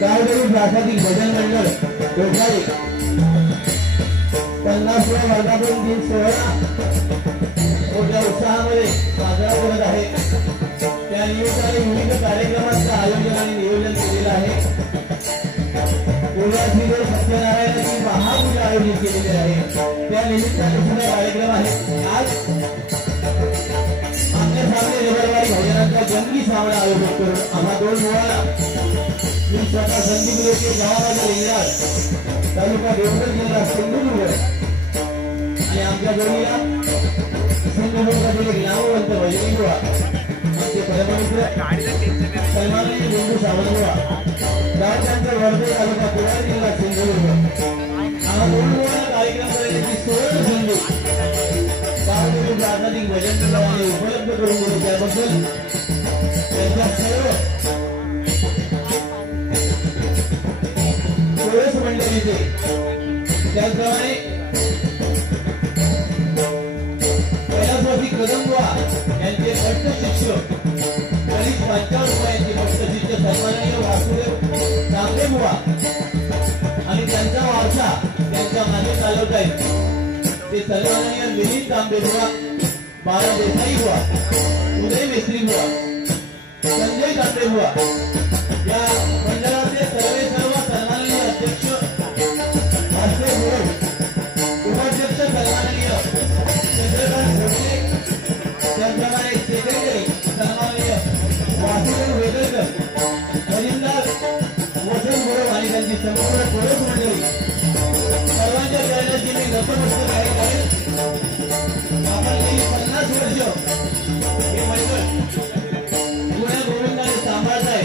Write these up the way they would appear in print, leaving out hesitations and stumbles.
गावदेवी प्रासादिक भजन मंडळ गोठाळी 50व्या वर्धापन दिन सोहळा मोठ्या उत्साहामध्ये साजरा करत आहे। त्या निमित्ताने विविध कार्यक्रमांचं आयोजन आणि नियोजन केलेलं आहे। पूर्वाश्रीदेव सत्यनारायणाची महापूजा आयोजित केलेली आहे। त्या निमित्ताने सुद्धा कार्यक्रम आहे। आज आपल्या सामने रविवारी भजनांचा जंगी सामना आयोजित करून आम्हा दोन मुलाला मी स्वतः संदीप लोके गावाचा लिंगराज तालुका देवगड जिल्हा सिंधुदुर्ग आणि आमच्या जोडीला सिंधुदुर्गातील एक नामवंत भजनी बुवा आमचे परममित्र सन्माननीय बिंदू सावंत बुवा गावच्यांचा वर्धे तालुका कुडाळ जिल्हा सिंधुदुर्ग आम्हा दोन मुलाला कार्यक्रम करण्याची सुवर्ण संधी गावदेवी प्रासादिक भजन मंडळाने उपलब्ध करून दिली त्याबद्दल त्यांच्या सर्व कोळस मंडळीचे त्याचप्रमाणे कैलासवासी कदमबुवा यांचे भट्टशिष्य गणेश 55 यांचे भट्टशिष्य सन्माननीय वासुदेव तांबेबुवा आणि त्यांचा वारसा त्यांच्या मागे चालवत आहेत ते सन्माननीय मिलिंद तांबेबुवा बाळा देसाई बुवा उदय मेस्त्री बुवा संजय तांबेबुवा या मंडळाचे सर्व सन्माननीय अध्यक्ष वासुदेव गुरु उपाध्यक्ष सन्माननीय चंद्रकांत भोसले त्याचप्रमाणे सेक्रेटरी सन्माननीय वासुदेव वेगळकर मजिंदार वसंत गुरु आणि त्यांची संपूर्ण कोळस मंडळी सर्वांच्या चरणाची मी नतमस्तक आहे। आपण गेली 50 वर्ष हे मंडळ जुन्या गोविंदाने सांभाळत आहे।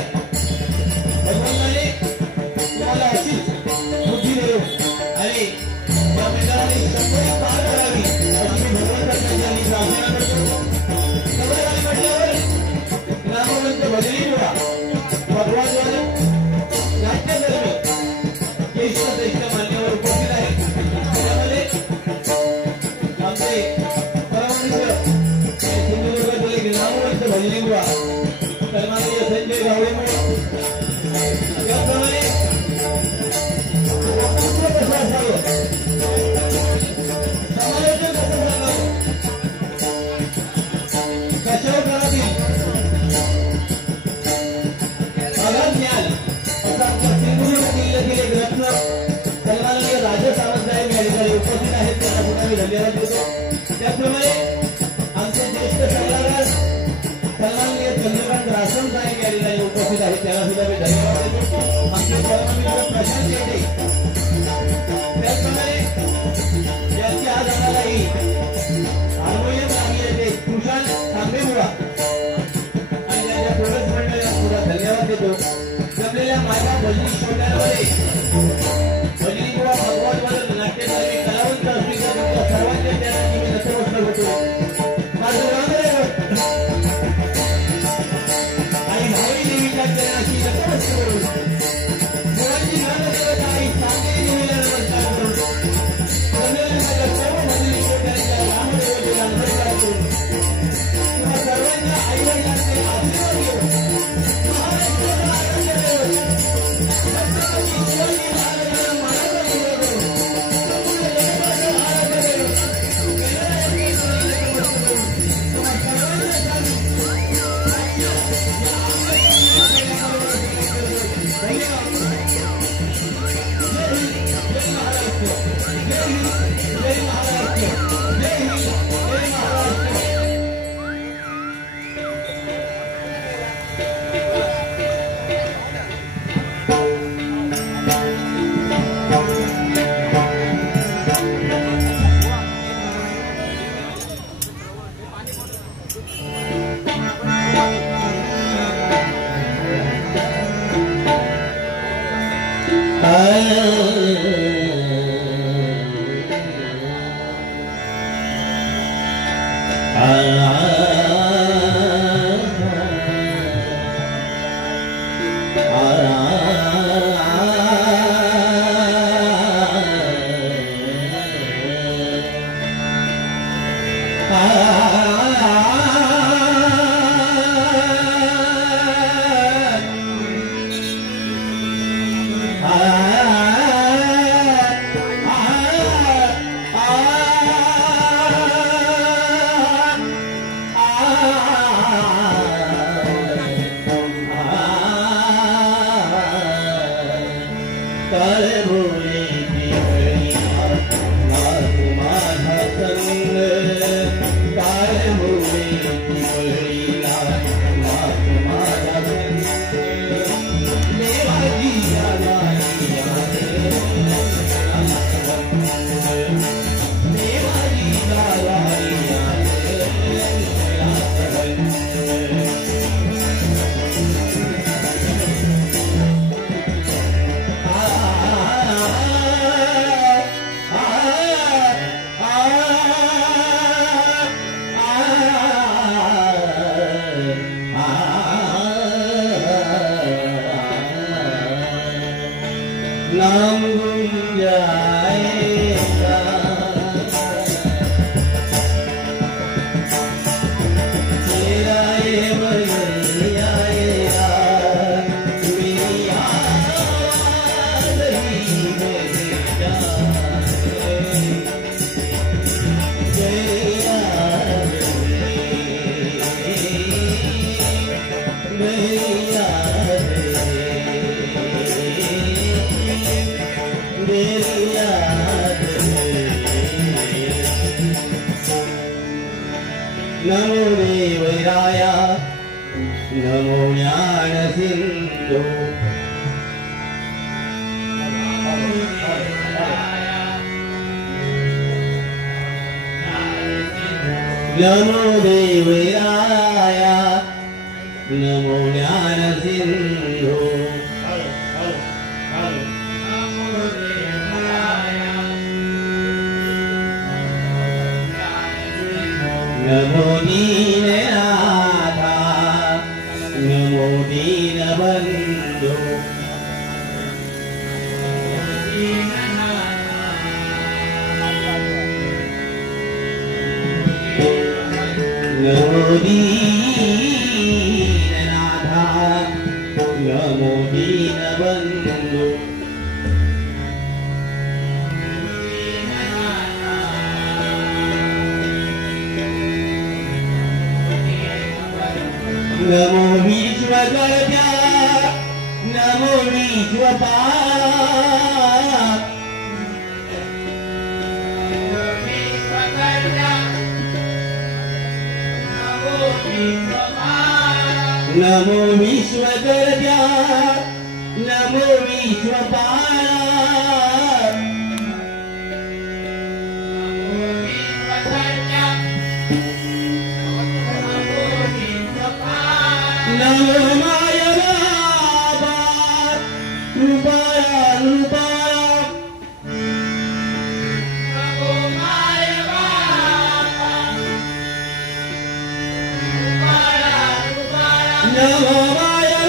भगवंताने तुम्हाला अशीच बुद्धी देऊ आणि या मंडळाने संपूर्ण पार करावी अशी मी भगवंतांच्या प्रार्थना करतो। सगळ्या म्हटल्यावर नामवंत भजनी बुवा भगवान नाट्यधर्मी ज्येष्ठ मान्यवर उपस्थित आहे। त्यामध्ये आमचे परममित्र सिंधुदुर्गातील एक नामवंत भजनी बुवा सन्माननीय संजय गावडे त्याप्रमाणे कसं असावं समालोचन कसं सांगावं कशावर करावी मला ज्ञान असा आमच्या सिंधुदुर्ग जिल्ह्यातील एक रत्न सन्माननीय राजा सावंत साहेब या ठिकाणी उपस्थित आहेत त्यांना सुद्धा मी धन्यवाद देतो। त्याचप्रमाणे आमचे ज्येष्ठ सल्लागार सन्माननीय चंद्रकांत रासम साहेब या ठिकाणी उपस्थित आहेत त्यांना सुद्धा मी धन्यवाद देतो। आमचे परममित्र प्रशांत शेटे त्याचप्रमाणे ज्यांची आज आम्हाला ही हार्मोनियम लागले ते सुशांत तांबेबुवा आणि त्यांच्या कोळस मंडळाला सुद्धा धन्यवाद देतो। जमलेल्या माझ्या भजनी मंडळामध्ये भजनी बुवा भगवान वादन नाट्यधर्मी कलावंत असलेल्या तुमच्या सर्वांच्या चरणाची मी नतमस्तक होतो। माझं आणि भावी देवीच्या चरणाची नतमस्तक होतो। मुलांची गाणं देवता आई सांगली देवीला नमस्कार करून जमलेल्या माझ्या सर्व भजनी मंडळाच्या रामदेवतेला नमस्कार करून तुम्हा सर्वांच्या आईवडिलांचे आशीर्वाद घेऊन महाराष्ट्राला आरोग्य देऊन नाम गुंजाएगा तेरा ये बलिया यार मेरी याद ही मेरे जाए मेरी याद मेरी याद मेरी याद नमो देवराय नमो ज्ञान सिंधु नमो देवराय नमो ज्ञान सिंधु नमो दीननाथ नमो दीनबंधु नमो दीननाथ नमो दीनबंधु नमो विश्वकर्ता नमो विश्वपाल नमो विश्वकर्ता नमो विश्वपाल नमो माया रूपाया रूपाया नमो माया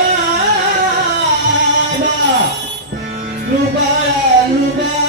रूपाया रूपाया